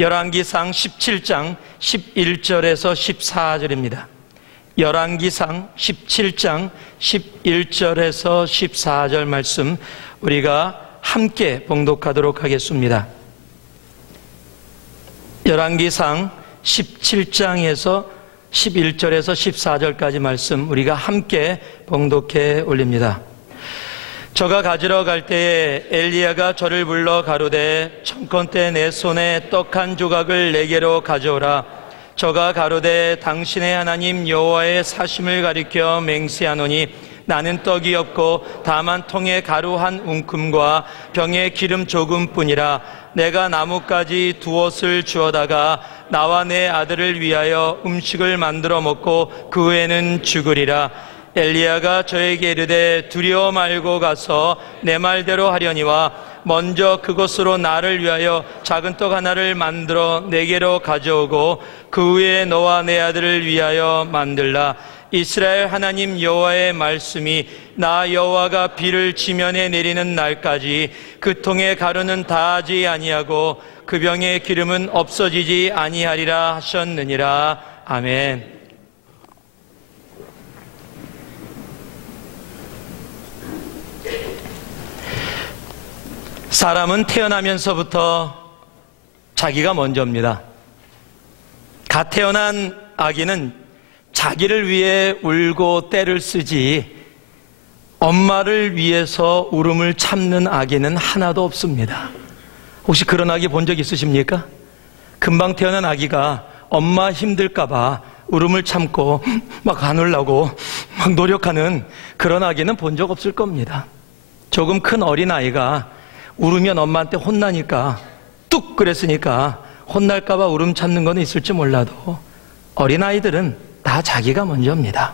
열왕기상 17장 11절에서 14절입니다. 열왕기상 17장 11절에서 14절 말씀 우리가 함께 봉독하도록 하겠습니다. 열왕기상 17장에서 11절에서 14절까지 말씀 우리가 함께 봉독해 올립니다. 저가 가지러 갈 때에 엘리야가 저를 불러 가로되 청컨대 내 손에 떡 한 조각을 내게로 가져오라. 저가 가로되 당신의 하나님 여호와의 사심을 가리켜 맹세하노니 나는 떡이 없고 다만 통에 가루 한 움큼과 병에 기름 조금뿐이라. 내가 나뭇가지 두엇을 주어다가 나와 내 아들을 위하여 음식을 만들어 먹고 그 후에는 죽으리라. 엘리야가 저에게 이르되 두려워 말고 가서 내 말대로 하려니와 먼저 그것으로 나를 위하여 작은 떡 하나를 만들어 내게로 가져오고 그 후에 너와 내 아들을 위하여 만들라. 이스라엘 하나님 여호와의 말씀이 나 여호와가 비를 지면에 내리는 날까지 그 통의 가루는 다하지 아니하고 그 병의 기름은 없어지지 아니하리라 하셨느니라. 아멘. 사람은 태어나면서부터 자기가 먼저입니다. 갓 태어난 아기는 자기를 위해 울고 떼를 쓰지 엄마를 위해서 울음을 참는 아기는 하나도 없습니다. 혹시 그런 아기 본 적 있으십니까? 금방 태어난 아기가 엄마 힘들까봐 울음을 참고 막 안 울라고 막 노력하는 그런 아기는 본 적 없을 겁니다. 조금 큰 어린아이가 울으면 엄마한테 혼나니까 뚝 그랬으니까 혼날까봐 울음 참는 건 있을지 몰라도 어린아이들은 다 자기가 먼저입니다.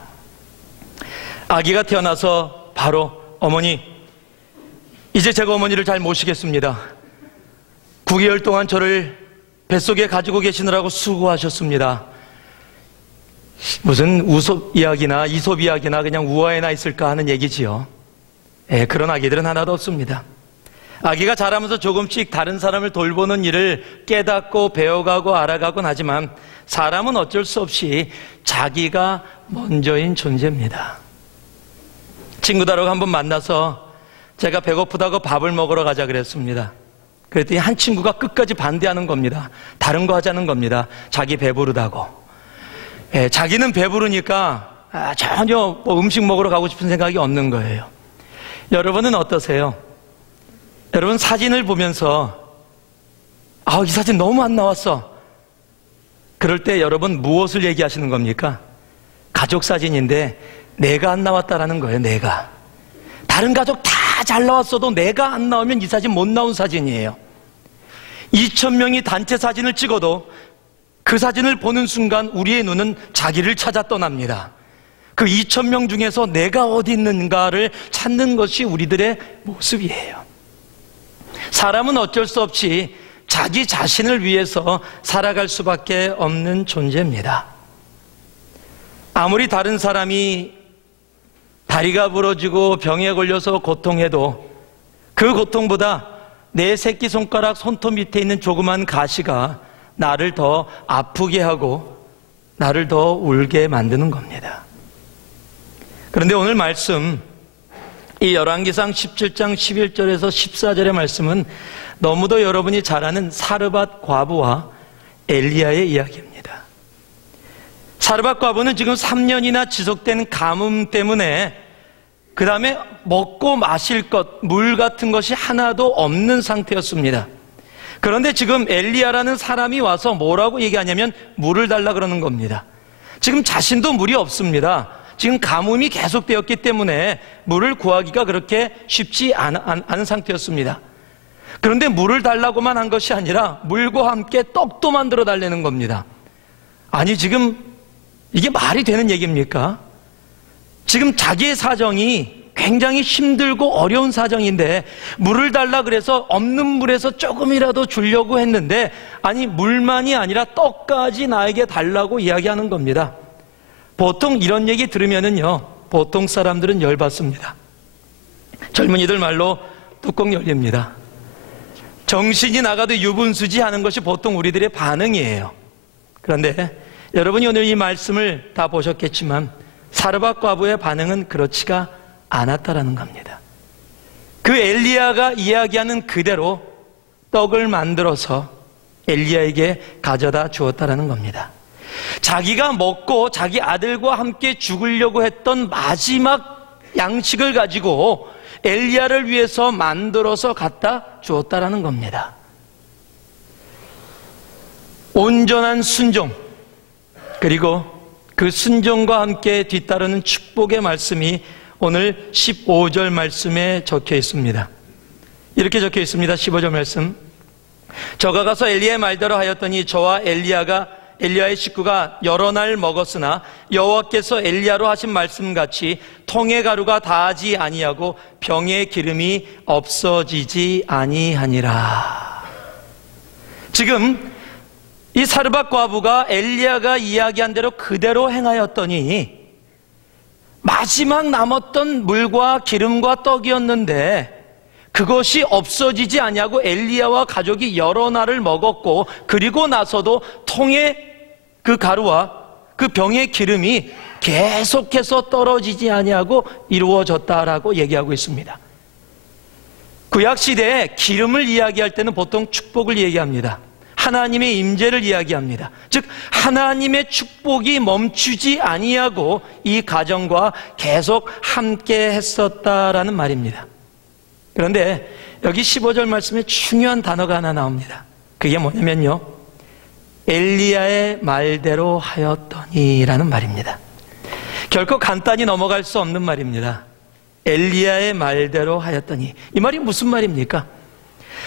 아기가 태어나서 바로 어머니, 이제 제가 어머니를 잘 모시겠습니다. 9개월 동안 저를 뱃속에 가지고 계시느라고 수고하셨습니다. 무슨 우솝 이야기나 이솝 이야기나 그냥 우화에나 있을까 하는 얘기지요. 그런 아기들은 하나도 없습니다. 아기가 자라면서 조금씩 다른 사람을 돌보는 일을 깨닫고 배워가고 알아가곤 하지만 사람은 어쩔 수 없이 자기가 먼저인 존재입니다. 친구들하고 한번 만나서 제가 배고프다고 밥을 먹으러 가자 그랬습니다. 그랬더니 한 친구가 끝까지 반대하는 겁니다. 다른 거 하자는 겁니다. 자기 배부르다고. 자기는 배부르니까 전혀 음식 먹으러 가고 싶은 생각이 없는 거예요. 여러분은 어떠세요? 여러분 사진을 보면서 이 사진 너무 안 나왔어. 그럴 때 여러분 무엇을 얘기하시는 겁니까? 가족 사진인데 내가 안 나왔다라는 거예요. 내가. 다른 가족 다 잘 나왔어도 내가 안 나오면 이 사진 못 나온 사진이에요. 2,000명이 단체 사진을 찍어도 그 사진을 보는 순간 우리의 눈은 자기를 찾아 떠납니다. 그 2,000명 중에서 내가 어디 있는가를 찾는 것이 우리들의 모습이에요. 사람은 어쩔 수 없이 자기 자신을 위해서 살아갈 수밖에 없는 존재입니다. 아무리 다른 사람이 다리가 부러지고 병에 걸려서 고통해도 그 고통보다 내 새끼손가락 손톱 밑에 있는 조그만 가시가 나를 더 아프게 하고 나를 더 울게 만드는 겁니다. 그런데 오늘 말씀 이 열왕기상 17장 11절에서 14절의 말씀은 너무도 여러분이 잘 아는 사르밧 과부와 엘리야의 이야기입니다. 사르밧 과부는 지금 3년이나 지속된 가뭄 때문에 그 다음에 먹고 마실 것, 물 같은 것이 하나도 없는 상태였습니다. 그런데 지금 엘리야라는 사람이 와서 뭐라고 얘기하냐면 물을 달라 그러는 겁니다. 지금 자신도 물이 없습니다. 지금 가뭄이 계속되었기 때문에 물을 구하기가 그렇게 쉽지 않은 상태였습니다. 그런데 물을 달라고만 한 것이 아니라 물과 함께 떡도 만들어 달라는 겁니다. 아니 지금 이게 말이 되는 얘기입니까? 지금 자기의 사정이 굉장히 힘들고 어려운 사정인데 물을 달라 그래서 없는 물에서 조금이라도 주려고 했는데 아니 물만이 아니라 떡까지 나에게 달라고 이야기하는 겁니다. 보통 이런 얘기 들으면은요, 보통 사람들은 열받습니다. 젊은이들 말로 뚜껑 열립니다. 정신이 나가도 유분수지 하는 것이 보통 우리들의 반응이에요. 그런데 여러분이 오늘 이 말씀을 다 보셨겠지만 사르밧 과부의 반응은 그렇지가 않았다라는 겁니다. 그 엘리야가 이야기하는 그대로 떡을 만들어서 엘리야에게 가져다 주었다라는 겁니다. 자기가 먹고 자기 아들과 함께 죽으려고 했던 마지막 양식을 가지고 엘리야를 위해서 만들어서 갖다 주었다라는 겁니다. 온전한 순종, 그리고 그 순종과 함께 뒤따르는 축복의 말씀이 오늘 15절 말씀에 적혀 있습니다. 이렇게 적혀 있습니다. 15절 말씀. 저가 가서 엘리야의 말대로 하였더니 저와 엘리야의 식구가 여러 날 먹었으나 여호와께서 엘리야로 하신 말씀같이 통의 가루가 다하지 아니하고 병의 기름이 없어지지 아니하니라. 지금 이 사르밧 과부가 엘리야가 이야기한 대로 그대로 행하였더니 마지막 남았던 물과 기름과 떡이었는데 그것이 없어지지 아니하고 엘리야와 가족이 여러 날을 먹었고 그리고 나서도 통의 그 가루와 그 병의 기름이 계속해서 떨어지지 아니하고 이루어졌다라고 얘기하고 있습니다. 구약시대에 기름을 이야기할 때는 보통 축복을 얘기합니다. 하나님의 임재를 이야기합니다. 즉 하나님의 축복이 멈추지 아니하고 이 가정과 계속 함께 했었다라는 말입니다. 그런데 여기 15절 말씀에 중요한 단어가 하나 나옵니다. 그게 뭐냐면요, 엘리야의 말대로 하였더니라는 말입니다. 결코 간단히 넘어갈 수 없는 말입니다. 엘리야의 말대로 하였더니, 이 말이 무슨 말입니까?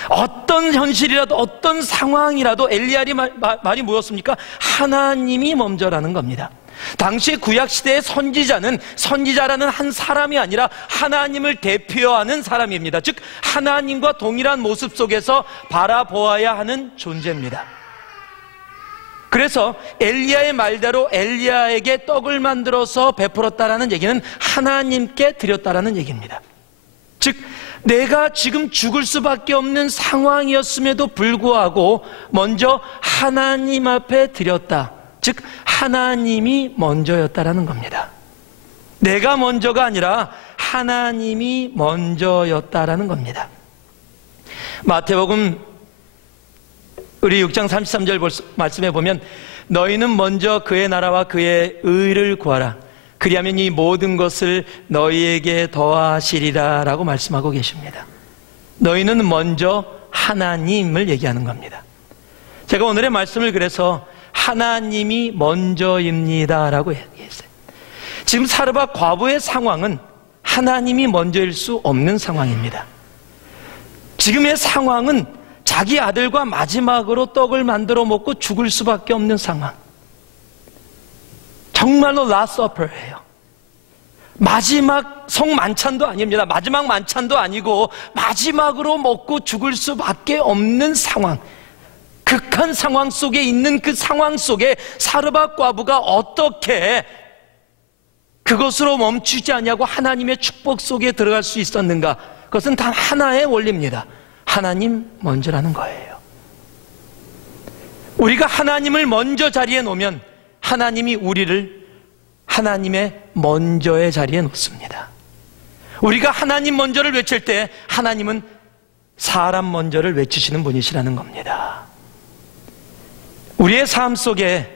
어떤 현실이라도 어떤 상황이라도 엘리야의 말이 뭐였습니까? 하나님이 먼저라는 겁니다. 당시 구약시대의 선지자라는 한 사람이 아니라 하나님을 대표하는 사람입니다. 즉 하나님과 동일한 모습 속에서 바라보아야 하는 존재입니다. 그래서 엘리야의 말대로 엘리야에게 떡을 만들어서 베풀었다라는 얘기는 하나님께 드렸다라는 얘기입니다. 즉 내가 지금 죽을 수밖에 없는 상황이었음에도 불구하고 먼저 하나님 앞에 드렸다. 즉 하나님이 먼저였다라는 겁니다. 내가 먼저가 아니라 하나님이 먼저였다라는 겁니다. 마태복음 우리 6장 33절 말씀에 보면 너희는 먼저 그의 나라와 그의 의를 구하라. 그리하면 이 모든 것을 너희에게 더하시리라 라고 말씀하고 계십니다. 너희는 먼저 하나님을 얘기하는 겁니다. 제가 오늘의 말씀을 그래서 하나님이 먼저입니다 라고 얘기했어요. 지금 사르밧 과부의 상황은 하나님이 먼저일 수 없는 상황입니다. 지금의 상황은 자기 아들과 마지막으로 떡을 만들어 먹고 죽을 수밖에 없는 상황. 정말로 Last Supper예요. 마지막 성만찬도 아닙니다. 마지막 만찬도 아니고 마지막으로 먹고 죽을 수밖에 없는 상황. 극한 상황 속에 있는 그 상황 속에 사르밧 과부가 어떻게 그것으로 멈추지 아니하고 하나님의 축복 속에 들어갈 수 있었는가? 그것은 단 하나의 원리입니다. 하나님 먼저라는 거예요. 우리가 하나님을 먼저 자리에 놓으면 하나님이 우리를 하나님의 먼저의 자리에 놓습니다. 우리가 하나님 먼저를 외칠 때 하나님은 사람 먼저를 외치시는 분이시라는 겁니다. 우리의 삶 속에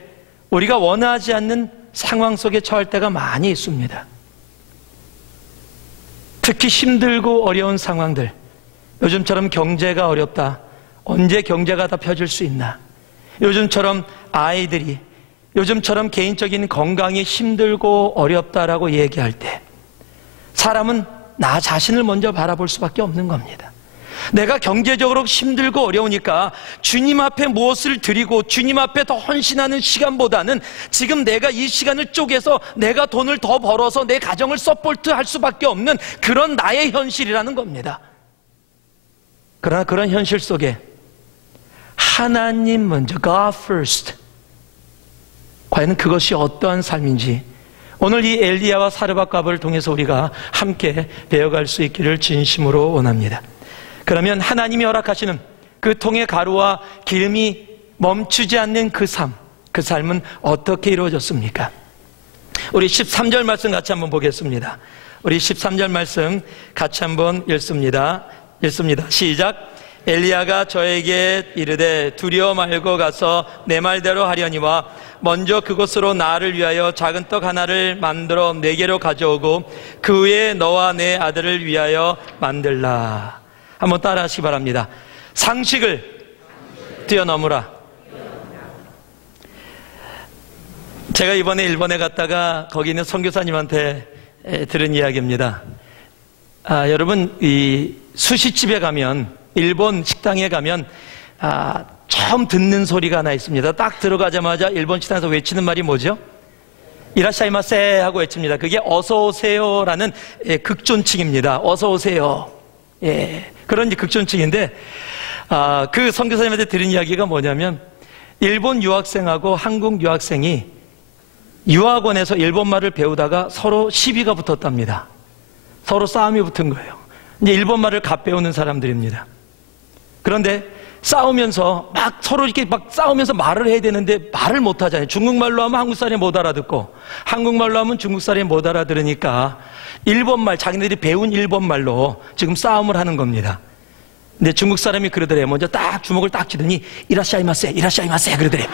우리가 원하지 않는 상황 속에 처할 때가 많이 있습니다. 특히 힘들고 어려운 상황들. 요즘처럼 경제가 어렵다. 언제 경제가 다 펴질 수 있나? 요즘처럼 아이들이, 요즘처럼 개인적인 건강이 힘들고 어렵다라고 얘기할 때 사람은 나 자신을 먼저 바라볼 수밖에 없는 겁니다. 내가 경제적으로 힘들고 어려우니까 주님 앞에 무엇을 드리고 주님 앞에 더 헌신하는 시간보다는 지금 내가 이 시간을 쪼개서 내가 돈을 더 벌어서 내 가정을 서포트할 수밖에 없는 그런 나의 현실이라는 겁니다. 그러나 그런 현실 속에 하나님 먼저, God first, 과연 그것이 어떠한 삶인지 오늘 이 엘리야와 사르밧 과부를 통해서 우리가 함께 배워갈 수 있기를 진심으로 원합니다. 그러면 하나님이 허락하시는 그 통의 가루와 기름이 멈추지 않는 그 삶은 어떻게 이루어졌습니까? 우리 13절 말씀 같이 한번 보겠습니다. 우리 13절 말씀 같이 한번 읽습니다. 시작. 엘리야가 저에게 이르되 두려워 말고 가서 내 말대로 하려니와 먼저 그곳으로 나를 위하여 작은 떡 하나를 만들어 내게로 가져오고 그 후에 너와 내 아들을 위하여 만들라. 한번 따라 하시기 바랍니다. 상식을 뛰어넘으라. 제가 이번에 일본에 갔다가 거기 있는 선교사님한테 들은 이야기입니다. 여러분, 이 수시집에 가면, 일본 식당에 가면 처음 듣는 소리가 하나 있습니다. 딱 들어가자마자 일본 식당에서 외치는 말이 뭐죠? 이라샤이마세 하고 외칩니다. 그게 어서 오세요라는 극존칭입니다. 어서 오세요. 그런 극존칭인데, 그 선교사님한테 들은 이야기가 뭐냐면, 일본 유학생하고 한국 유학생이 유학원에서 일본말을 배우다가 서로 시비가 붙었답니다. 서로 싸움이 붙은 거예요. 이제 일본말을 갓 배우는 사람들입니다. 그런데 싸우면서 막 서로 이렇게 막 싸우면서 말을 해야 되는데 말을 못 하잖아요. 중국말로 하면 한국 사람이 못 알아듣고 한국말로 하면 중국 사람이 못 알아들으니까 일본말, 자기네들이 배운 일본말로 지금 싸움을 하는 겁니다. 근데 중국 사람이 그러더래요. 먼저 딱 주먹을 딱 쥐더니 이라샤이마세, 이라샤이마세 그러더래요.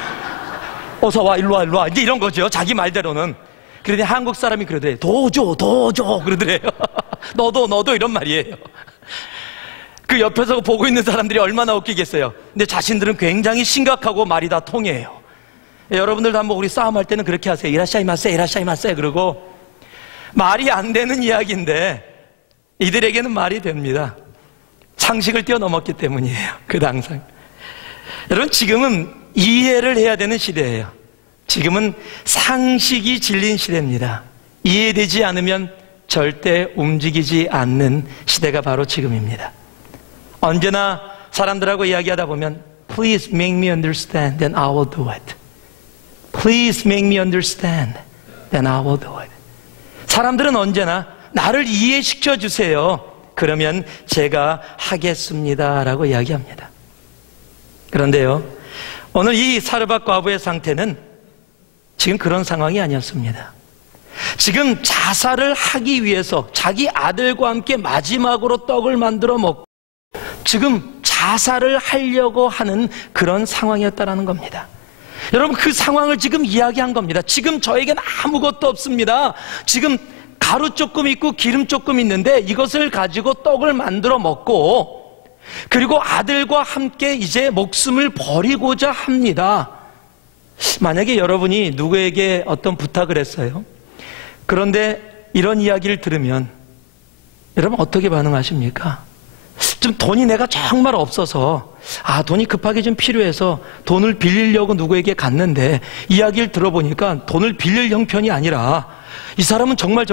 어서 와, 일로 와, 일로 와. 이제 이런 거죠. 자기 말대로는. 그러더니 한국 사람이 그러더래요. 도줘, 도줘 그러더래요. 너도 이런 말이에요. 그 옆에서 보고 있는 사람들이 얼마나 웃기겠어요. 근데 자신들은 굉장히 심각하고 말이 다 통해요. 여러분들도 한번 우리 싸움할 때는 그렇게 하세요. 이라샤이마세, 이라샤이마세 그러고 말이 안 되는 이야기인데 이들에게는 말이 됩니다. 상식을 뛰어넘었기 때문이에요. 그 당상. 여러분, 지금은 이해를 해야 되는 시대예요. 지금은 상식이 진린 시대입니다. 이해되지 않으면 절대 움직이지 않는 시대가 바로 지금입니다. 언제나 사람들하고 이야기하다 보면 Please make me understand, then I will do it. Please make me understand, then I will do it. 사람들은 언제나 나를 이해시켜 주세요. 그러면 제가 하겠습니다 라고 이야기합니다. 그런데요, 오늘 이 사르밧 과부의 상태는 지금 그런 상황이 아니었습니다. 지금 자살을 하기 위해서 자기 아들과 함께 마지막으로 떡을 만들어 먹고 지금 자살을 하려고 하는 그런 상황이었다는 겁니다. 여러분, 그 상황을 지금 이야기한 겁니다. 지금 저에겐 아무것도 없습니다. 지금 가루 조금 있고 기름 조금 있는데 이것을 가지고 떡을 만들어 먹고 그리고 아들과 함께 이제 목숨을 버리고자 합니다. 만약에 여러분이 누구에게 어떤 부탁을 했어요. 그런데 이런 이야기를 들으면 여러분 어떻게 반응하십니까? 좀 돈이 내가 정말 없어서 돈이 급하게 좀 필요해서 돈을 빌리려고 누구에게 갔는데 이야기를 들어보니까 돈을 빌릴 형편이 아니라 이 사람은 정말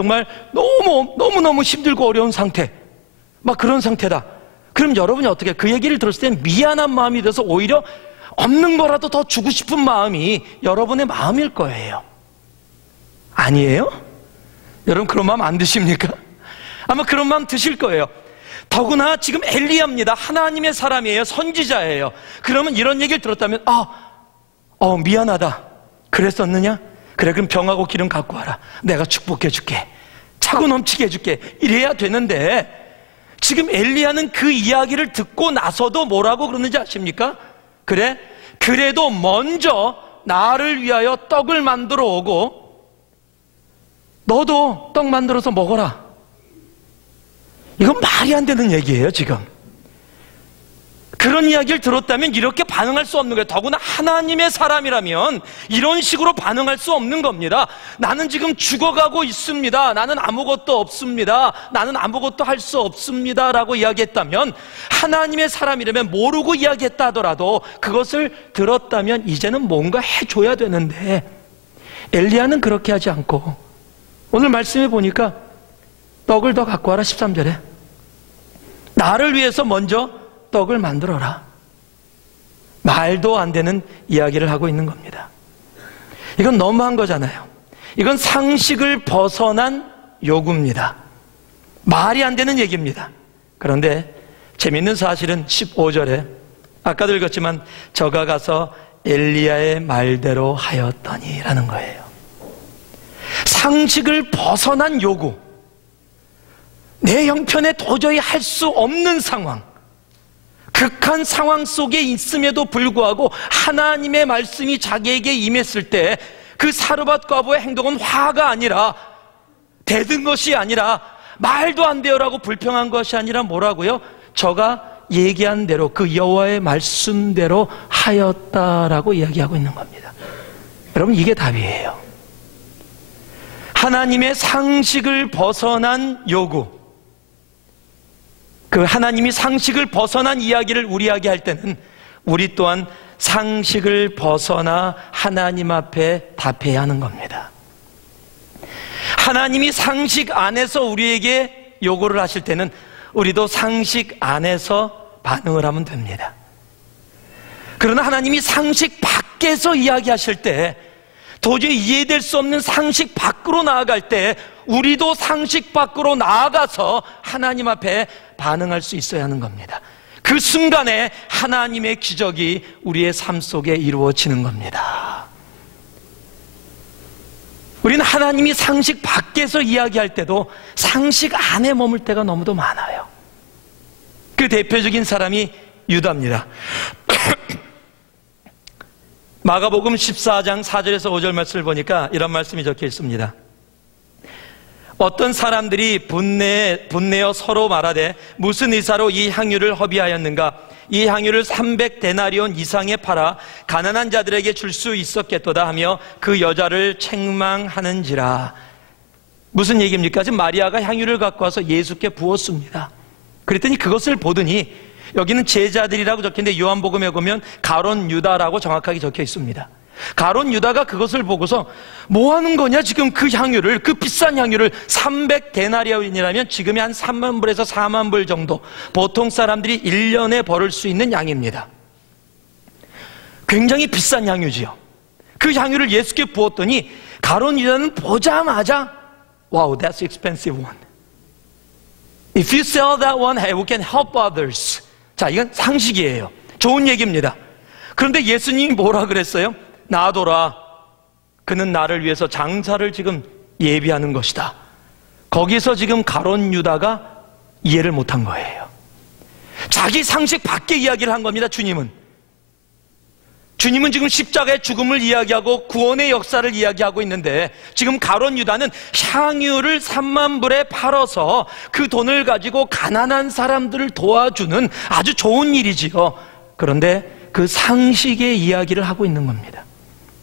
너무너무 힘들고 어려운 상태, 막 그런 상태다. 그럼 여러분이 어떻게 그 얘기를 들었을 때 미안한 마음이 돼서 오히려 없는 거라도 더 주고 싶은 마음이 여러분의 마음일 거예요. 아니에요? 여러분 그런 마음 안 드십니까? 아마 그런 마음 드실 거예요. 더구나 지금 엘리야입니다. 하나님의 사람이에요. 선지자예요. 그러면 이런 얘기를 들었다면 미안하다. 그랬었느냐? 그래, 그럼 병하고 기름 갖고 와라. 내가 축복해 줄게. 차고 넘치게 해줄게. 이래야 되는데 지금 엘리야는 그 이야기를 듣고 나서도 뭐라고 그러는지 아십니까? 그래? 그래도 먼저 나를 위하여 떡을 만들어 오고 너도 떡 만들어서 먹어라. 이건 말이 안 되는 얘기예요, 지금. 그런 이야기를 들었다면 이렇게 반응할 수 없는 거예요. 더구나 하나님의 사람이라면 이런 식으로 반응할 수 없는 겁니다. 나는 지금 죽어가고 있습니다. 나는 아무것도 없습니다. 나는 아무것도 할 수 없습니다 라고 이야기했다면 하나님의 사람이라면 모르고 이야기했다 하더라도 그것을 들었다면 이제는 뭔가 해줘야 되는데 엘리야는 그렇게 하지 않고 오늘 말씀해 보니까 떡을 더 갖고 와라. 13절에 나를 위해서 먼저 떡을 만들어라. 말도 안 되는 이야기를 하고 있는 겁니다. 이건 너무한 거잖아요. 이건 상식을 벗어난 요구입니다. 말이 안 되는 얘기입니다. 그런데 재밌는 사실은 15절에 아까도 읽었지만 저가 가서 엘리야의 말대로 하였더니라는 거예요. 상식을 벗어난 요구, 내 형편에 도저히 할 수 없는 상황, 극한 상황 속에 있음에도 불구하고 하나님의 말씀이 자기에게 임했을 때 그 사르밧 과부의 행동은 화가 아니라, 대든 것이 아니라, 말도 안 돼요라고 불평한 것이 아니라 뭐라고요? 저가 얘기한 대로 그 여호와의 말씀대로 하였다라고 이야기하고 있는 겁니다. 여러분, 이게 답이에요. 하나님의 상식을 벗어난 요구, 그 하나님이 상식을 벗어난 이야기를 우리에게 할 때는 우리 또한 상식을 벗어나 하나님 앞에 답해야 하는 겁니다. 하나님이 상식 안에서 우리에게 요구를 하실 때는 우리도 상식 안에서 반응을 하면 됩니다. 그러나 하나님이 상식 밖에서 이야기하실 때, 도저히 이해될 수 없는 상식 밖으로 나아갈 때 우리도 상식 밖으로 나아가서 하나님 앞에 반응할 수 있어야 하는 겁니다. 그 순간에 하나님의 기적이 우리의 삶 속에 이루어지는 겁니다. 우리는 하나님이 상식 밖에서 이야기할 때도 상식 안에 머물 때가 너무도 많아요. 그 대표적인 사람이 유다입니다. 마가복음 14장 4절에서 5절 말씀을 보니까 이런 말씀이 적혀 있습니다. 어떤 사람들이 분내어 서로 말하되 무슨 의사로 이 향유를 허비하였는가? 이 향유를 300데나리온 이상에 팔아 가난한 자들에게 줄 수 있었겠도다 하며 그 여자를 책망하는지라. 무슨 얘기입니까? 지금 마리아가 향유를 갖고 와서 예수께 부었습니다. 그랬더니 그것을 보더니, 여기는 제자들이라고 적혀있는데 요한복음에 보면 가론 유다라고 정확하게 적혀 있습니다. 가론 유다가 그것을 보고서 뭐 하는 거냐, 지금 그 향유를, 그 비싼 향유를 300데나리온이라면 지금이 한 3만 불에서 4만 불 정도, 보통 사람들이 1년에 벌을 수 있는 양입니다. 굉장히 비싼 향유지요. 그 향유를 예수께 부었더니 가론 유다는 보자마자 Wow, that's expensive one. If you sell that one, hey, we can help others. 자, 이건 상식이에요. 좋은 얘기입니다. 그런데 예수님이 뭐라 그랬어요? 놔둬라. 그는 나를 위해서 장사를 지금 예비하는 것이다. 거기서 지금 가론 유다가 이해를 못한 거예요. 자기 상식 밖의 이야기를 한 겁니다. 주님은 지금 십자가의 죽음을 이야기하고 구원의 역사를 이야기하고 있는데, 지금 가론 유다는 향유를 3만 불에 팔아서 그 돈을 가지고 가난한 사람들을 도와주는 아주 좋은 일이지요. 그런데 그 상식의 이야기를 하고 있는 겁니다.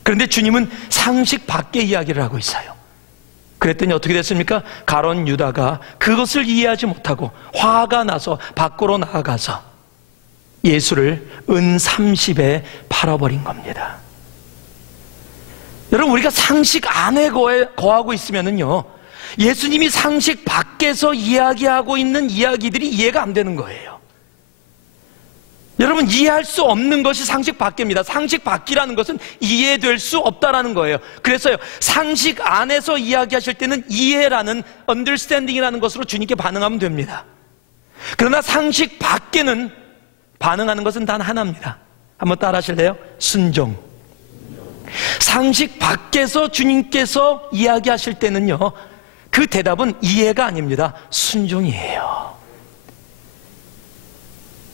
그런데 주님은 상식 밖의 이야기를 하고 있어요. 그랬더니 어떻게 됐습니까? 가론 유다가 그것을 이해하지 못하고 화가 나서 밖으로 나아가서 예수를 은 30에 팔아버린 겁니다. 여러분, 우리가 상식 안에 거하고 있으면은요, 예수님이 상식 밖에서 이야기하고 있는 이야기들이 이해가 안 되는 거예요. 여러분, 이해할 수 없는 것이 상식 밖입니다. 상식 밖이라는 것은 이해될 수 없다라는 거예요. 그래서요, 상식 안에서 이야기하실 때는 이해라는, understanding이라는 것으로 주님께 반응하면 됩니다. 그러나 상식 밖에는 반응하는 것은 단 하나입니다. 한번 따라 하실래요? 순종. 상식 밖에서 주님께서 이야기하실 때는요, 그 대답은 이해가 아닙니다. 순종이에요.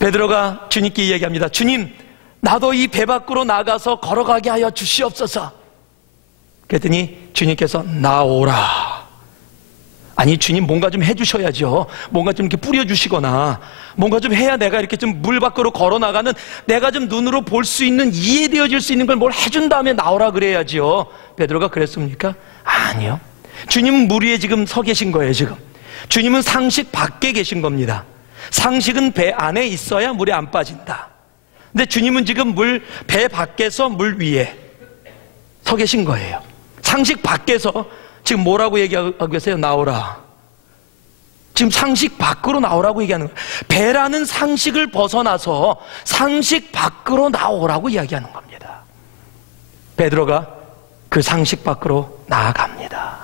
베드로가 주님께 이야기합니다. 주님, 나도 이 배 밖으로 나가서 걸어가게 하여 주시옵소서. 그랬더니 주님께서 나오라. 아니, 주님 뭔가 좀 해주셔야죠. 뭔가 좀 이렇게 뿌려주시거나 뭔가 좀 해야 내가 이렇게 좀 물 밖으로 걸어나가는, 내가 좀 눈으로 볼 수 있는, 이해되어질 수 있는 걸 뭘 해준 다음에 나오라 그래야지요. 베드로가 그랬습니까? 아니요. 주님은 물 위에 지금 서 계신 거예요. 지금 주님은 상식 밖에 계신 겁니다. 상식은 배 안에 있어야 물에 안 빠진다. 근데 주님은 지금 배 밖에서 물 위에 서 계신 거예요. 상식 밖에서 지금 뭐라고 얘기하고 계세요? 나오라. 지금 상식 밖으로 나오라고 얘기하는 거예요. 배라는 상식을 벗어나서 상식 밖으로 나오라고 이야기하는 겁니다. 베드로가 그 상식 밖으로 나아갑니다.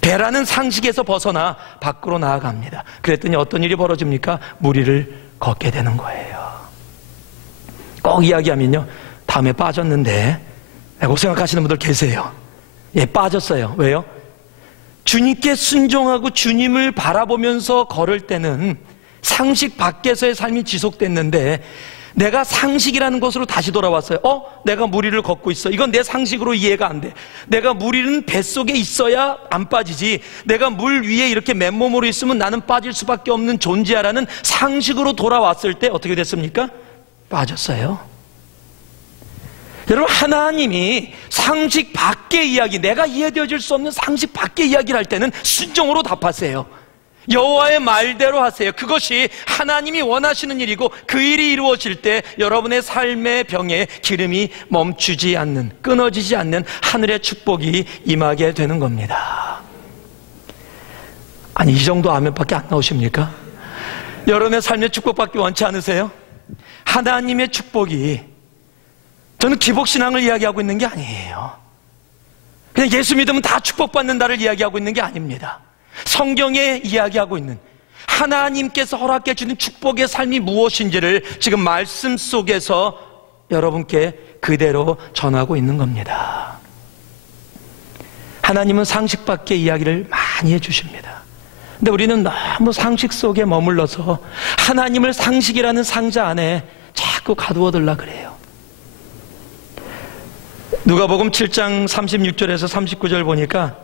배라는 상식에서 벗어나 밖으로 나아갑니다. 그랬더니 어떤 일이 벌어집니까? 물 위를 걷게 되는 거예요. 꼭 이야기하면요, 다음에 빠졌는데 라고 생각하시는 분들 계세요. 예, 빠졌어요. 왜요? 주님께 순종하고 주님을 바라보면서 걸을 때는 상식 밖에서의 삶이 지속됐는데, 내가 상식이라는 것으로 다시 돌아왔어요. 내가 무리를 걷고 있어. 이건 내 상식으로 이해가 안 돼. 내가 무리는 뱃속에 있어야 안 빠지지. 내가 물 위에 이렇게 맨몸으로 있으면 나는 빠질 수밖에 없는 존재야라는 상식으로 돌아왔을 때 어떻게 됐습니까? 빠졌어요. 여러분, 하나님이 상식 밖의 이야기, 내가 이해되어질 수 없는 상식 밖의 이야기를 할 때는 순종으로 답하세요. 여호와의 말대로 하세요. 그것이 하나님이 원하시는 일이고, 그 일이 이루어질 때 여러분의 삶의 병에 기름이 멈추지 않는, 끊어지지 않는 하늘의 축복이 임하게 되는 겁니다. 아니, 이 정도 아멘밖에 안 나오십니까? 여러분의 삶의 축복밖에 원치 않으세요? 하나님의 축복이, 저는 기복신앙을 이야기하고 있는 게 아니에요. 그냥 예수 믿으면 다 축복받는다를 이야기하고 있는 게 아닙니다. 성경에 이야기하고 있는 하나님께서 허락해 주는 축복의 삶이 무엇인지를 지금 말씀 속에서 여러분께 그대로 전하고 있는 겁니다. 하나님은 상식 밖의 이야기를 많이 해주십니다. 근데 우리는 너무 상식 속에 머물러서 하나님을 상식이라는 상자 안에 자꾸 가두어들라 그래요. 누가복음 7장 36절에서 39절 보니까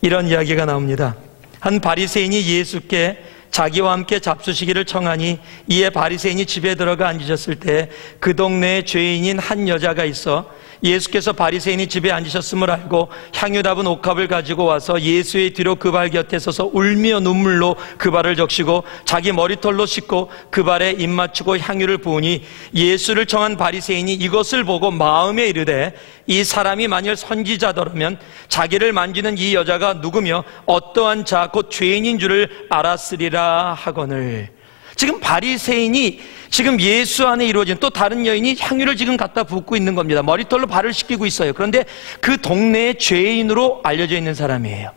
이런 이야기가 나옵니다. 한 바리새인이 예수께 자기와 함께 잡수시기를 청하니, 이에 바리새인이 집에 들어가 앉으셨을 때 그 동네에 죄인인 한 여자가 있어 예수께서 바리새인이 집에 앉으셨음을 알고 향유 담은 옥합을 가지고 와서 예수의 뒤로 그 발 곁에 서서 울며 눈물로 그 발을 적시고 자기 머리털로 씻고 그 발에 입 맞추고 향유를 부으니, 예수를 청한 바리새인이 이것을 보고 마음에 이르되, 이 사람이 만일 선지자더라면 자기를 만지는 이 여자가 누구며 어떠한 자 곧 죄인인 줄을 알았으리라 하거늘. 지금 바리새인이 지금 예수 안에 이루어진, 또 다른 여인이 향유를 지금 갖다 붓고 있는 겁니다. 머리털로 발을 씻기고 있어요. 그런데 그 동네의 죄인으로 알려져 있는 사람이에요.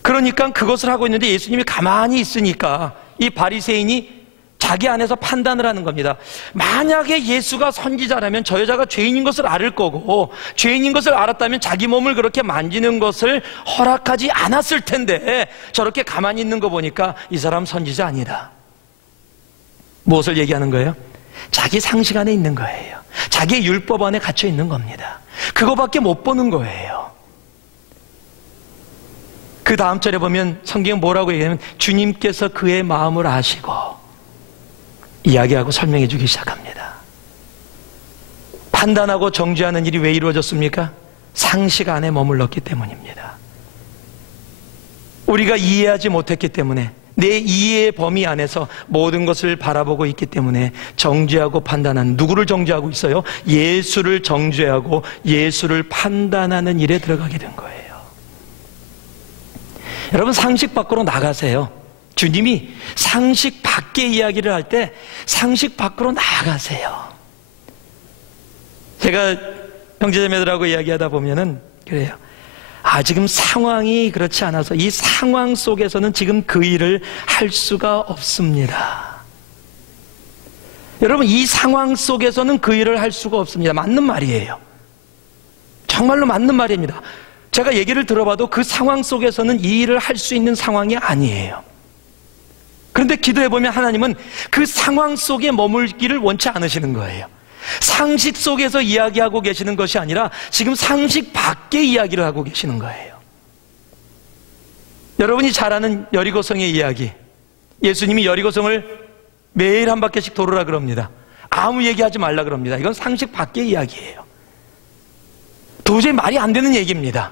그러니까 그것을 하고 있는데 예수님이 가만히 있으니까 이 바리새인이 자기 안에서 판단을 하는 겁니다. 만약에 예수가 선지자라면 저 여자가 죄인인 것을 알을 거고, 죄인인 것을 알았다면 자기 몸을 그렇게 만지는 것을 허락하지 않았을 텐데, 저렇게 가만히 있는 거 보니까 이 사람 선지자 아니다. 무엇을 얘기하는 거예요? 자기 상식 안에 있는 거예요. 자기의 율법 안에 갇혀 있는 겁니다. 그거밖에 못 보는 거예요. 그 다음 절에 보면 성경은 뭐라고 얘기하면, 주님께서 그의 마음을 아시고 이야기하고 설명해 주기 시작합니다. 판단하고 정죄하는 일이 왜 이루어졌습니까? 상식 안에 머물렀기 때문입니다. 우리가 이해하지 못했기 때문에, 내 이해의 범위 안에서 모든 것을 바라보고 있기 때문에 정죄하고 판단하는, 누구를 정죄하고 있어요? 예수를 정죄하고 예수를 판단하는 일에 들어가게 된 거예요. 여러분, 상식 밖으로 나가세요. 주님이 상식 밖의 이야기를 할 때 상식 밖으로 나가세요. 제가 형제자매들하고 이야기하다 보면은 그래요. 지금 상황이 그렇지 않아서 이 상황 속에서는 지금 그 일을 할 수가 없습니다. 여러분, 이 상황 속에서는 그 일을 할 수가 없습니다. 맞는 말이에요. 정말로 맞는 말입니다. 제가 얘기를 들어봐도 그 상황 속에서는 이 일을 할 수 있는 상황이 아니에요. 그런데 기도해보면 하나님은 그 상황 속에 머물기를 원치 않으시는 거예요. 상식 속에서 이야기하고 계시는 것이 아니라 지금 상식 밖의 이야기를 하고 계시는 거예요. 여러분이 잘 아는 여리고성의 이야기, 예수님이 여리고성을 매일 한 바퀴씩 돌으라 그럽니다. 아무 얘기하지 말라 그럽니다. 이건 상식 밖의 이야기예요. 도저히 말이 안 되는 얘기입니다.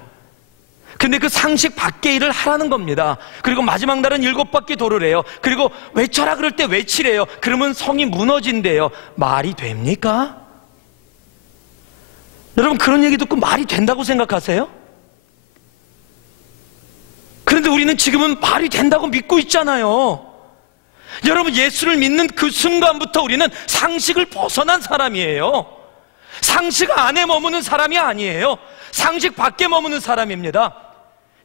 근데 그 상식 밖의 일을 하라는 겁니다. 그리고 마지막 날은 7바퀴 도르래요. 그리고 외쳐라 그럴 때 외치래요. 그러면 성이 무너진대요. 말이 됩니까? 여러분, 그런 얘기 듣고 말이 된다고 생각하세요? 그런데 우리는 지금은 말이 된다고 믿고 있잖아요. 여러분, 예수를 믿는 그 순간부터 우리는 상식을 벗어난 사람이에요. 상식 안에 머무는 사람이 아니에요. 상식 밖에 머무는 사람입니다.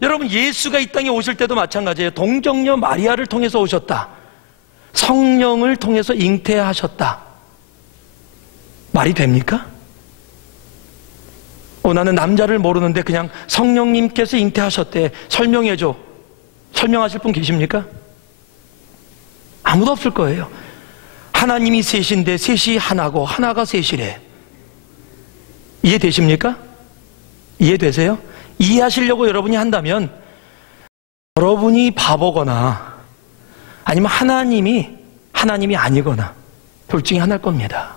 여러분, 예수가 이 땅에 오실 때도 마찬가지예요. 동정녀 마리아를 통해서 오셨다. 성령을 통해서 잉태하셨다. 말이 됩니까? 나는 남자를 모르는데 그냥 성령님께서 잉태하셨대. 설명해줘. 설명하실 분 계십니까? 아무도 없을 거예요. 하나님이 셋인데 셋이 하나고 하나가 셋이래. 이해되십니까? 이해되세요? 이해하시려고 여러분이 한다면 여러분이 바보거나 아니면 하나님이 아니거나 둘 중에 하나일 겁니다.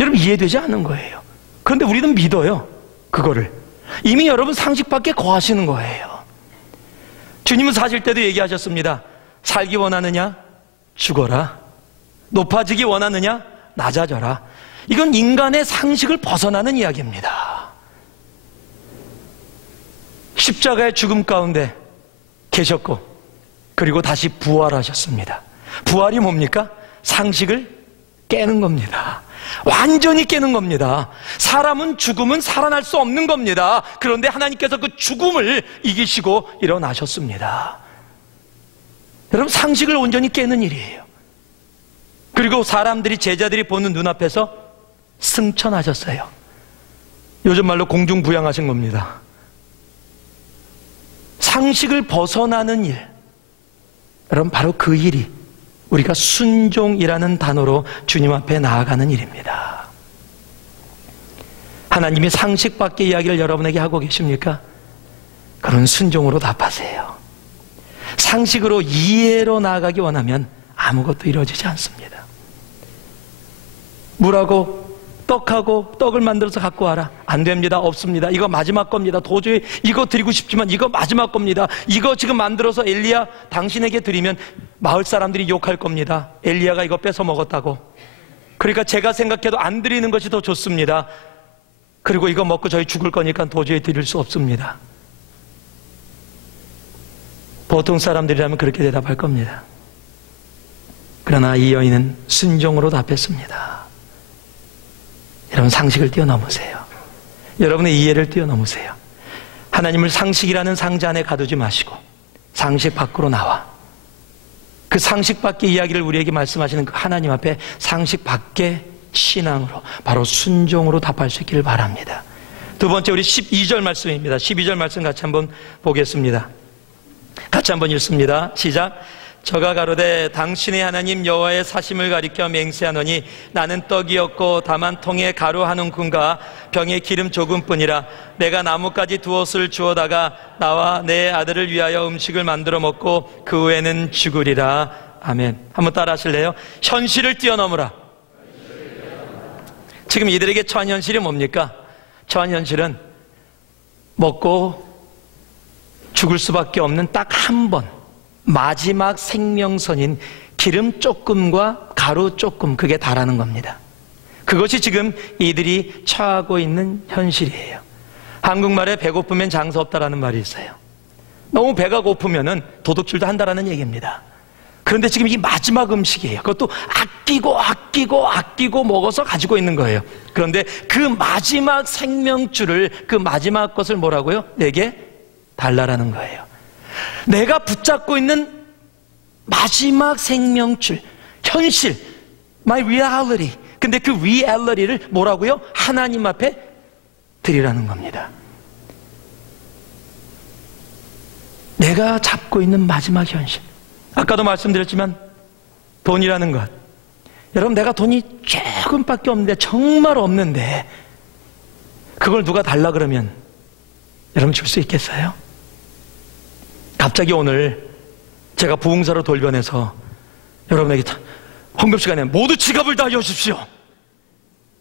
여러분 이해되지 않는 거예요. 그런데 우리는 믿어요. 그거를. 이미 여러분 상식 밖에 거하시는 거예요. 주님은 사실 때도 얘기하셨습니다. 살기 원하느냐? 죽어라. 높아지기 원하느냐? 낮아져라. 이건 인간의 상식을 벗어나는 이야기입니다. 십자가의 죽음 가운데 계셨고 그리고 다시 부활하셨습니다. 부활이 뭡니까? 상식을 깨는 겁니다. 완전히 깨는 겁니다. 사람은 죽으면 살아날 수 없는 겁니다. 그런데 하나님께서 그 죽음을 이기시고 일어나셨습니다. 여러분 상식을 온전히 깨는 일이에요. 그리고 사람들이 제자들이 보는 눈앞에서 승천하셨어요. 요즘 말로 공중부양하신 겁니다. 상식을 벗어나는 일, 여러분 바로 그 일이 우리가 순종이라는 단어로 주님 앞에 나아가는 일입니다. 하나님이 상식 밖의 이야기를 여러분에게 하고 계십니까? 그런 순종으로 답하세요. 상식으로 이해로 나아가기 원하면 아무것도 이루어지지 않습니다. 물하고 떡하고 떡을 만들어서 갖고 와라. 안 됩니다. 없습니다. 이거 마지막 겁니다. 도저히 이거 드리고 싶지만 이거 마지막 겁니다. 이거 지금 만들어서 엘리야 당신에게 드리면 마을 사람들이 욕할 겁니다. 엘리야가 이거 뺏어 먹었다고. 그러니까 제가 생각해도 안 드리는 것이 더 좋습니다. 그리고 이거 먹고 저희 죽을 거니까 도저히 드릴 수 없습니다. 보통 사람들이라면 그렇게 대답할 겁니다. 그러나 이 여인은 순종으로 답했습니다. 여러분 상식을 뛰어넘으세요. 여러분의 이해를 뛰어넘으세요. 하나님을 상식이라는 상자 안에 가두지 마시고 상식 밖으로 나와 그 상식 밖의 이야기를 우리에게 말씀하시는 그 하나님 앞에 상식 밖의 신앙으로 바로 순종으로 답할 수 있기를 바랍니다. 두 번째 우리 12절 말씀입니다. 12절 말씀 같이 한번 보겠습니다. 같이 한번 읽습니다. 시작. 저가 가로되 당신의 하나님 여호와의 사심을 가리켜 맹세하노니 나는 떡이 없고 다만 통에 가루 한 움큼과 병에 기름 조금뿐이라. 내가 나뭇가지 두엇을 주워다가 나와 내 아들을 위하여 음식을 만들어 먹고 그 후에는 죽으리라. 아멘. 한번 따라 하실래요? 현실을 뛰어넘으라. 지금 이들에게 처한 현실이 뭡니까? 처한 현실은 먹고 죽을 수밖에 없는 딱 한 번 마지막 생명선인 기름 조금과 가루 조금, 그게 다라는 겁니다. 그것이 지금 이들이 처하고 있는 현실이에요. 한국말에 배고프면 장사 없다라는 말이 있어요. 너무 배가 고프면은 도둑질도 한다라는 얘기입니다. 그런데 지금 이 마지막 음식이에요. 그것도 아끼고 먹어서 가지고 있는 거예요. 그런데 그 마지막 생명줄을, 그 마지막 것을 뭐라고요? 내게 달라라는 거예요. 내가 붙잡고 있는 마지막 생명줄, 현실, my reality. 근데 그 reality를 뭐라고요? 하나님 앞에 드리라는 겁니다. 내가 잡고 있는 마지막 현실. 아까도 말씀드렸지만 돈이라는 것. 여러분, 내가 돈이 조금밖에 없는데, 정말 없는데 그걸 누가 달라 그러면 여러분 줄 수 있겠어요? 갑자기 오늘 제가 부흥사로 돌변해서 여러분에게 헌금 시간에 모두 지갑을 다 여십시오.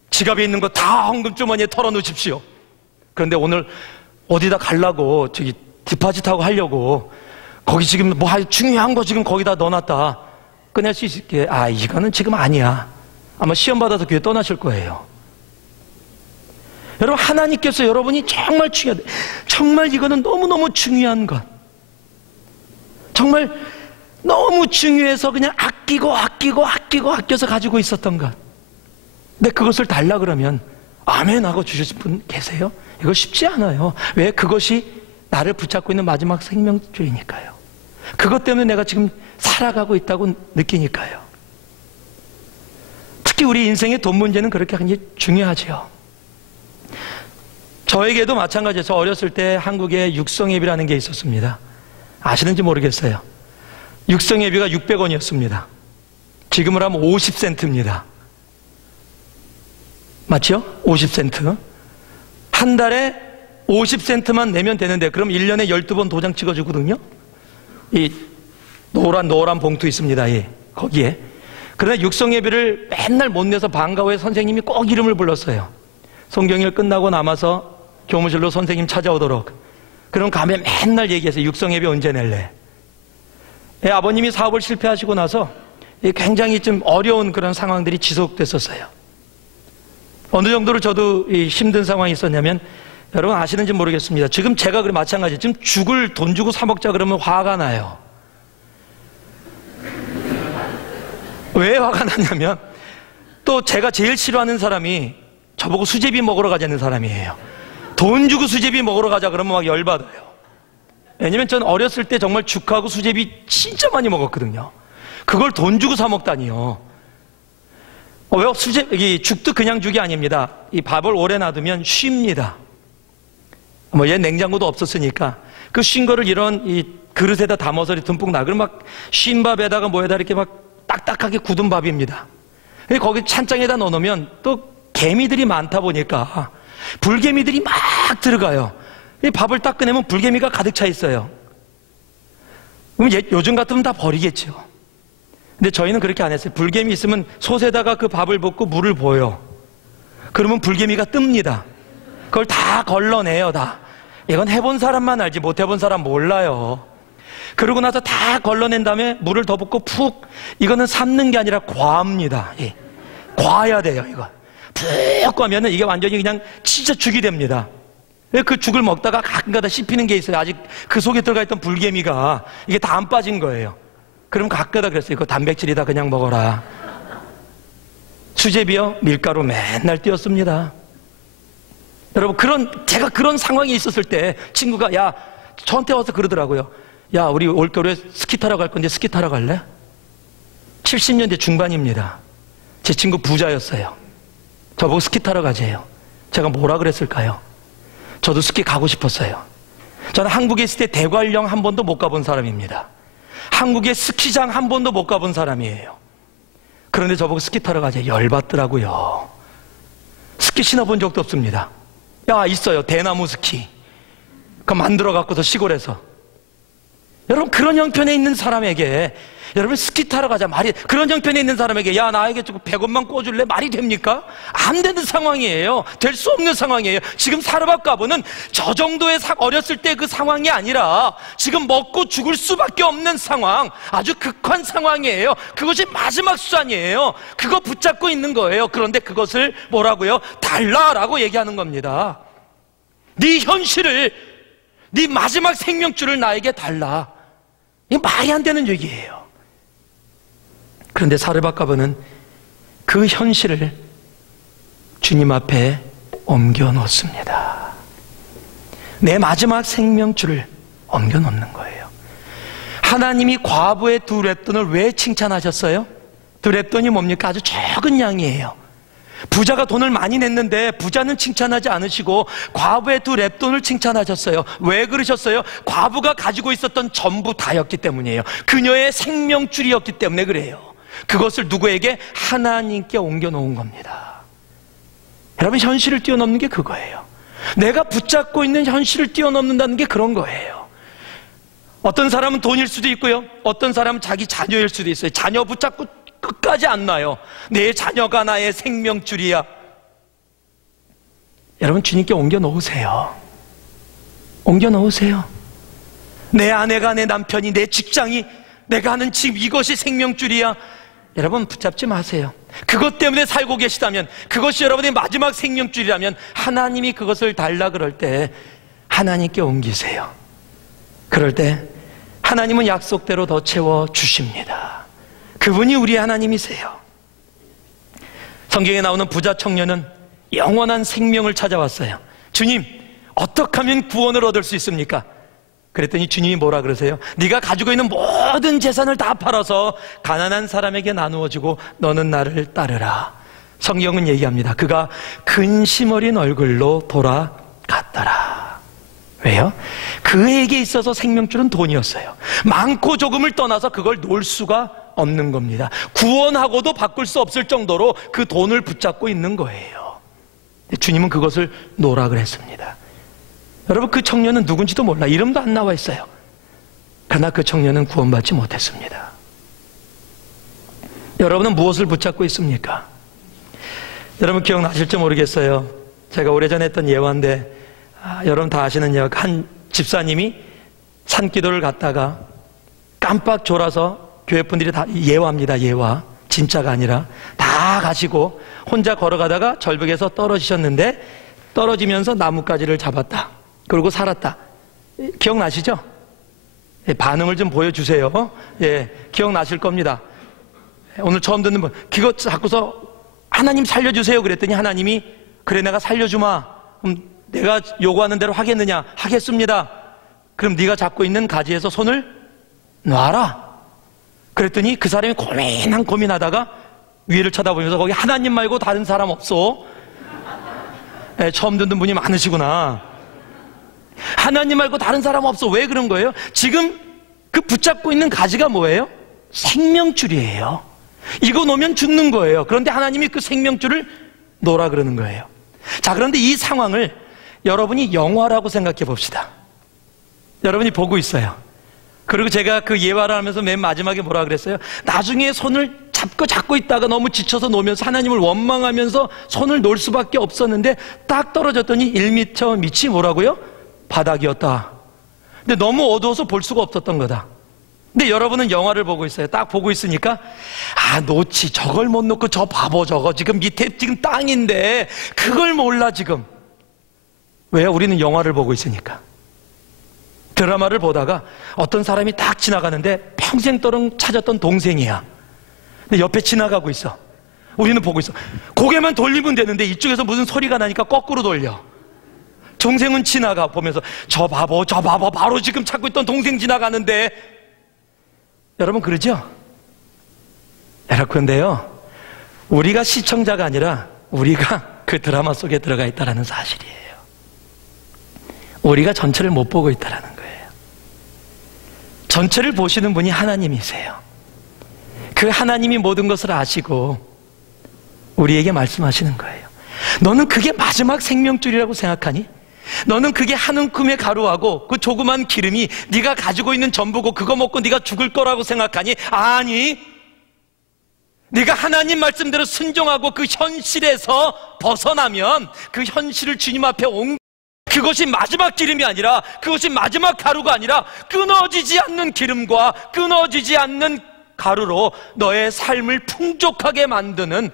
지갑에 있는 거 다 헌금 주머니에 털어놓으십시오. 그런데 오늘 어디다 가려고 저기 디파짓하고 하려고 거기 지금 뭐 중요한 거 지금 거기다 넣어놨다. 꺼낼 수 있게. 이거는 지금 아니야. 아마 시험 받아서 교회 떠나실 거예요. 여러분, 하나님께서 여러분이 정말 중요하다. 정말 이거는 너무너무 중요한 것. 정말 너무 중요해서 그냥 아껴서 가지고 있었던 것. 근데 그것을 달라 그러면 아멘 하고 주실 분 계세요? 이거 쉽지 않아요. 왜? 그것이 나를 붙잡고 있는 마지막 생명줄이니까요. 그것 때문에 내가 지금 살아가고 있다고 느끼니까요. 특히 우리 인생의 돈 문제는 그렇게 굉장히 중요하죠. 저에게도 마찬가지예요. 저 어렸을 때 한국에 육성예비라는 게 있었습니다. 아시는지 모르겠어요. 육성예비가 600원이었습니다. 지금으로 하면 50센트입니다. 맞죠? 50센트. 한 달에 50센트만 내면 되는데, 그럼 1년에 12번 도장 찍어주거든요? 이 노란 봉투 있습니다. 예, 거기에. 그러나 육성예비를 맨날 못 내서 방과 후에 선생님이 꼭 이름을 불렀어요. 성경일 끝나고 남아서 교무실로 선생님 찾아오도록. 그럼 가면 맨날 얘기했어요. 육성예비 언제 낼래? 예, 아버님이 사업을 실패하시고 나서 굉장히 좀 어려운 그런 상황들이 지속됐었어요. 어느 정도로 저도 힘든 상황이 있었냐면, 여러분 아시는지 모르겠습니다. 지금 제가 그래 마찬가지. 지금 죽을 돈 주고 사 먹자 그러면 화가 나요. 왜 화가 나냐면, 또 제가 제일 싫어하는 사람이 저보고 수제비 먹으러 가자는 사람이에요. 돈 주고 수제비 먹으러 가자 그러면 막 열받아요. 왜냐면 전 어렸을 때 정말 죽하고 수제비 진짜 많이 먹었거든요. 그걸 돈 주고 사 먹다니요. 왜 이 죽도 그냥 죽이 아닙니다. 이 밥을 오래 놔두면 쉽니다. 얘 냉장고도 없었으니까 그 쉰 거를 이런 이 그릇에다 담아서 듬뿍 놔. 그럼 막 쉰 밥에다가 뭐에다 이렇게 막 딱딱하게 굳은 밥입니다. 거기 찬장에다 넣어놓으면 또 개미들이 많다 보니까 불개미들이 막 들어가요. 이 밥을 딱 꺼내면 불개미가 가득 차 있어요. 그럼 요즘 같으면 다 버리겠죠. 근데 저희는 그렇게 안 했어요. 불개미 있으면 솥에다가 그 밥을 붓고 물을 부어요. 그러면 불개미가 뜹니다. 그걸 다 걸러내요, 다. 이건 해본 사람만 알지 못 해본 사람 몰라요. 그러고 나서 다 걸러낸 다음에 물을 더 붓고 푹, 이거는 삶는 게 아니라 과합니다. 예. 과야 돼요, 이거. 푹 과면은 이게 완전히 그냥 진짜 죽이 됩니다. 그 죽을 먹다가 가끔가다 씹히는 게 있어요. 아직 그 속에 들어가 있던 불개미가 이게 다 안 빠진 거예요. 그럼 가끔가다 그랬어요. 이거 단백질이다 그냥 먹어라. 수제비요? 밀가루 맨날 띄었습니다. 여러분, 제가 그런 상황이 있었을 때 친구가 저한테 와서 그러더라고요. 우리 올겨울에 스키 타러 갈 건데 스키 타러 갈래? 70년대 중반입니다. 제 친구 부자였어요. 저보고 스키 타러 가재요. 제가 뭐라 그랬을까요? 저도 스키 가고 싶었어요. 저는 한국에 있을 때 대관령 한 번도 못 가본 사람입니다. 한국의 스키장 한 번도 못 가본 사람이에요. 그런데 저보고 스키 타러 가재. 열받더라고요. 스키 신어본 적도 없습니다. 있어요. 대나무 스키. 그거 만들어 갖고서 시골에서. 여러분, 그런 형편에 있는 사람에게 여러분 스키 타러 가자 말이, 그런 형편에 있는 사람에게 나에게 조금 100원만 꿔줄래? 말이 됩니까? 안 되는 상황이에요. 될 수 없는 상황이에요. 지금 사르밧가보는 저 정도의 어렸을 때 그 상황이 아니라 지금 먹고 죽을 수밖에 없는 상황, 아주 극한 상황이에요. 그것이 마지막 수단이에요. 그거 붙잡고 있는 거예요. 그런데 그것을 뭐라고요? 달라라고 얘기하는 겁니다. 네 현실을, 네 마지막 생명줄을 나에게 달라. 이게 말이 안 되는 얘기예요. 그런데 사르밧가보는 그 현실을 주님 앞에 옮겨 놓습니다. 내 마지막 생명줄을 옮겨 놓는 거예요. 하나님이 과부의 2렙돈을 왜 칭찬하셨어요? 2렙돈이 뭡니까? 아주 적은 양이에요. 부자가 돈을 많이 냈는데 부자는 칭찬하지 않으시고 과부의 2렙돈을 칭찬하셨어요. 왜 그러셨어요? 과부가 가지고 있었던 전부 다였기 때문이에요. 그녀의 생명줄이었기 때문에 그래요. 그것을 누구에게? 하나님께 옮겨 놓은 겁니다. 여러분, 현실을 뛰어넘는 게 그거예요. 내가 붙잡고 있는 현실을 뛰어넘는다는 게 그런 거예요. 어떤 사람은 돈일 수도 있고요, 어떤 사람은 자기 자녀일 수도 있어요. 자녀 붙잡고 끝까지 안 놔요. 내 자녀가 나의 생명줄이야. 여러분, 주님께 옮겨 놓으세요. 옮겨 놓으세요. 내 아내가, 내 남편이, 내 직장이, 내가 하는 집, 이것이 생명줄이야. 여러분, 붙잡지 마세요. 그것 때문에 살고 계시다면, 그것이 여러분의 마지막 생명줄이라면 하나님이 그것을 달라 그럴 때 하나님께 옮기세요. 그럴 때 하나님은 약속대로 더 채워주십니다. 그분이 우리 하나님이세요. 성경에 나오는 부자 청년은 영원한 생명을 찾아왔어요. 주님, 어떻게 하면 구원을 얻을 수 있습니까? 그랬더니 주님이 뭐라 그러세요? 네가 가지고 있는 모든 재산을 다 팔아서 가난한 사람에게 나누어 주고 너는 나를 따르라. 성경은 얘기합니다. 그가 근심 어린 얼굴로 돌아갔더라. 왜요? 그에게 있어서 생명줄은 돈이었어요. 많고 조금을 떠나서 그걸 놓을 수가 없는 겁니다. 구원하고도 바꿀 수 없을 정도로 그 돈을 붙잡고 있는 거예요. 주님은 그것을 놓으라 그랬습니다. 여러분, 그 청년은 누군지도 몰라. 이름도 안 나와 있어요. 그러나 그 청년은 구원받지 못했습니다. 여러분은 무엇을 붙잡고 있습니까? 여러분 기억나실지 모르겠어요. 제가 오래전에 했던 예화인데, 여러분 다 아시는 예화. 한 집사님이 산기도를 갔다가 깜빡 졸아서 교회 분들이 다, 예화입니다, 예화. 진짜가 아니라 다 가시고 혼자 걸어가다가 절벽에서 떨어지셨는데, 떨어지면서 나뭇가지를 잡았다. 그리고 살았다. 기억나시죠? 반응을 좀 보여주세요. 예, 기억나실 겁니다. 오늘 처음 듣는 분, 그거 자꾸서 하나님 살려주세요 그랬더니 하나님이, 그래 내가 살려주마. 그럼 내가 요구하는 대로 하겠느냐? 하겠습니다. 그럼 네가 잡고 있는 가지에서 손을 놔라. 그랬더니 그 사람이 고민하다가 위를 쳐다보면서, 거기 하나님 말고 다른 사람 없어? 네, 처음 듣는 분이 많으시구나. 하나님 말고 다른 사람 없어. 왜 그런 거예요? 지금 그 붙잡고 있는 가지가 뭐예요? 생명줄이에요. 이거 놓으면 죽는 거예요. 그런데 하나님이 그 생명줄을 놓으라 그러는 거예요. 자, 그런데 이 상황을 여러분이 영화라고 생각해 봅시다. 여러분이 보고 있어요. 그리고 제가 그 예화를 하면서 맨 마지막에 뭐라 그랬어요? 나중에 손을 잡고 있다가 너무 지쳐서 놓으면서 하나님을 원망하면서 손을 놓을 수밖에 없었는데, 딱 떨어졌더니 1m 밑이 뭐라고요? 바닥이었다. 근데 너무 어두워서 볼 수가 없었던 거다. 근데 여러분은 영화를 보고 있어요. 딱 보고 있으니까, 놓지. 저걸 못 놓고 저 바보 저거 지금 밑에 지금 땅인데 그걸 몰라 지금. 왜요? 우리는 영화를 보고 있으니까. 드라마를 보다가 어떤 사람이 딱 지나가는데 평생도록 찾았던 동생이야. 근데 옆에 지나가고 있어. 우리는 보고 있어. 고개만 돌리면 되는데 이쪽에서 무슨 소리가 나니까 거꾸로 돌려. 동생은 지나가 보면서, 저 바보 바로 지금 찾고 있던 동생 지나가는데. 여러분 그러죠? 그런데요, 우리가 시청자가 아니라 우리가 그 드라마 속에 들어가 있다는 사실이에요. 우리가 전체를 못 보고 있다는 거예요. 전체를 보시는 분이 하나님이세요. 그 하나님이 모든 것을 아시고 우리에게 말씀하시는 거예요. 너는 그게 마지막 생명줄이라고 생각하니? 너는 그게 한 움큼의 가루하고 그 조그만 기름이 네가 가지고 있는 전부고 그거 먹고 네가 죽을 거라고 생각하니? 아니, 네가 하나님 말씀대로 순종하고 그 현실에서 벗어나면, 그 현실을 주님 앞에 그것이 마지막 기름이 아니라, 그것이 마지막 가루가 아니라 끊어지지 않는 기름과 끊어지지 않는 가루로 너의 삶을 풍족하게 만드는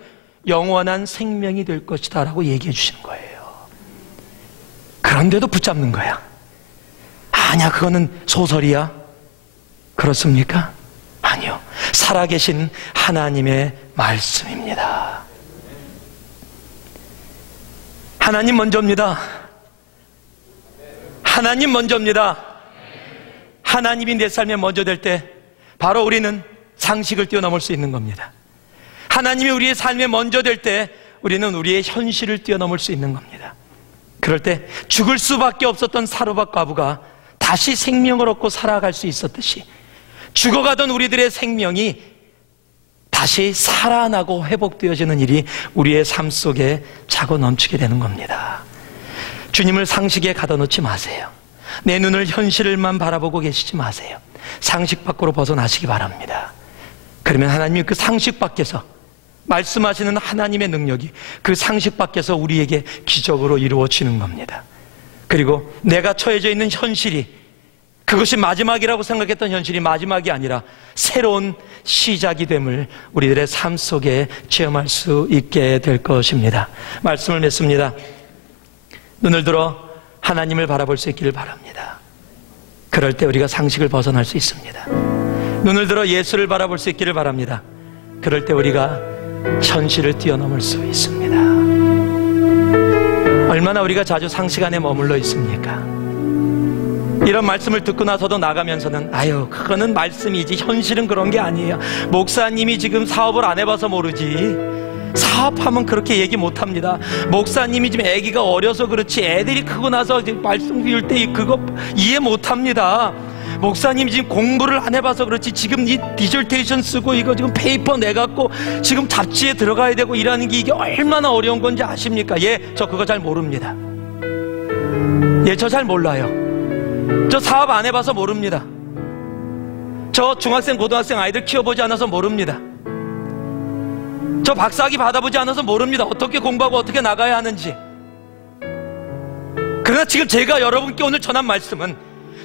영원한 생명이 될 것이다 라고 얘기해 주시는 거예요. 그런데도 붙잡는 거야. 아니야, 그거는 소설이야. 그렇습니까? 아니요, 살아계신 하나님의 말씀입니다. 하나님 먼저입니다. 하나님 먼저입니다. 하나님이 내 삶에 먼저 될 때 바로 우리는 상식을 뛰어넘을 수 있는 겁니다. 하나님이 우리의 삶에 먼저 될 때 우리는 우리의 현실을 뛰어넘을 수 있는 겁니다. 그럴 때 죽을 수밖에 없었던 사르밧 과부가 다시 생명을 얻고 살아갈 수 있었듯이, 죽어가던 우리들의 생명이 다시 살아나고 회복되어지는 일이 우리의 삶 속에 차고 넘치게 되는 겁니다. 주님을 상식에 가둬놓지 마세요. 내 눈을 현실만 바라보고 계시지 마세요. 상식 밖으로 벗어나시기 바랍니다. 그러면 하나님이 그 상식 밖에서 말씀하시는 하나님의 능력이 그 상식 밖에서 우리에게 기적으로 이루어지는 겁니다. 그리고 내가 처해져 있는 현실이, 그것이 마지막이라고 생각했던 현실이 마지막이 아니라 새로운 시작이 됨을 우리들의 삶 속에 체험할 수 있게 될 것입니다. 말씀을 맺습니다. 눈을 들어 하나님을 바라볼 수 있기를 바랍니다. 그럴 때 우리가 상식을 벗어날 수 있습니다. 눈을 들어 예수를 바라볼 수 있기를 바랍니다. 그럴 때 우리가 현실을 뛰어넘을 수 있습니다. 얼마나 우리가 자주 상식 안에 머물러 있습니까? 이런 말씀을 듣고 나서도 나가면서는, 아유, 그거는 말씀이지 현실은 그런 게 아니에요. 목사님이 지금 사업을 안 해봐서 모르지, 사업하면 그렇게 얘기 못합니다. 목사님이 지금 아기가 어려서 그렇지 애들이 크고 나서 말씀 드릴 때 그거 이해 못합니다. 목사님 지금 공부를 안 해봐서 그렇지 지금 이 디저테이션 쓰고 이거 지금 페이퍼 내갖고 지금 잡지에 들어가야 되고 일하는 게 이게 얼마나 어려운 건지 아십니까? 예, 저 그거 잘 모릅니다. 예, 저 잘 몰라요. 저 사업 안 해봐서 모릅니다. 저 중학생 고등학생 아이들 키워보지 않아서 모릅니다. 저 박사학위 받아보지 않아서 모릅니다. 어떻게 공부하고 어떻게 나가야 하는지. 그러나 지금 제가 여러분께 오늘 전한 말씀은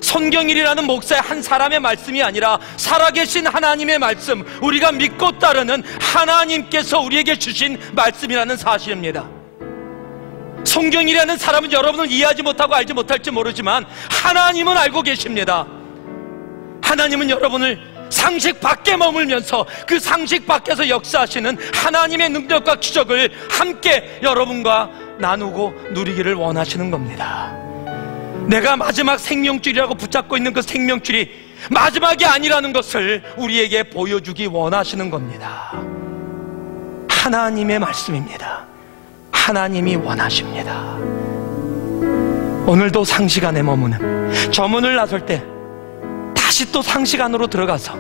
손경일이라는 목사의 한 사람의 말씀이 아니라 살아계신 하나님의 말씀, 우리가 믿고 따르는 하나님께서 우리에게 주신 말씀이라는 사실입니다. 손경일이라는 사람은 여러분을 이해하지 못하고 알지 못할지 모르지만 하나님은 알고 계십니다. 하나님은 여러분을 상식 밖에 머물면서 그 상식 밖에서 역사하시는 하나님의 능력과 기적을 함께 여러분과 나누고 누리기를 원하시는 겁니다. 내가 마지막 생명줄이라고 붙잡고 있는 그 생명줄이 마지막이 아니라는 것을 우리에게 보여주기 원하시는 겁니다. 하나님의 말씀입니다. 하나님이 원하십니다. 오늘도 상식 안에 머무는 저 문을 나설 때 다시 또 상식 안으로 들어가서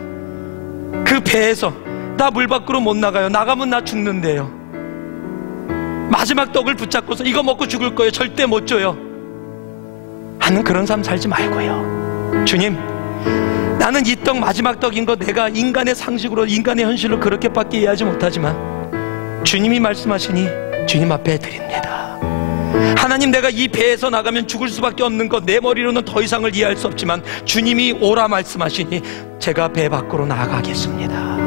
그 배에서 나 물 밖으로 못 나가요. 나가면 나 죽는데요. 마지막 떡을 붙잡고서 이거 먹고 죽을 거예요. 절대 못 줘요. 하는 그런 삶 살지 말고요. 주님, 나는 이 떡 마지막 떡인 거 내가 인간의 상식으로 인간의 현실로 그렇게밖에 이해하지 못하지만 주님이 말씀하시니 주님 앞에 드립니다. 하나님, 내가 이 배에서 나가면 죽을 수밖에 없는 것 내 머리로는 더 이상을 이해할 수 없지만 주님이 오라 말씀하시니 제가 배 밖으로 나가겠습니다.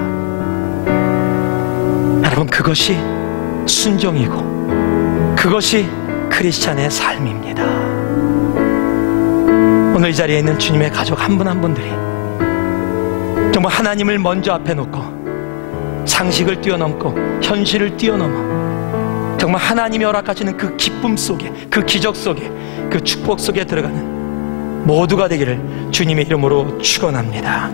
여러분, 그것이 순종이고 그것이 크리스찬의 삶입니다. 오늘 이 자리에 있는 주님의 가족 한 분 한 분들이 정말 하나님을 먼저 앞에 놓고 상식을 뛰어넘고 현실을 뛰어넘어 정말 하나님이 허락하시는 그 기쁨 속에, 그 기적 속에, 그 축복 속에 들어가는 모두가 되기를 주님의 이름으로 축원합니다.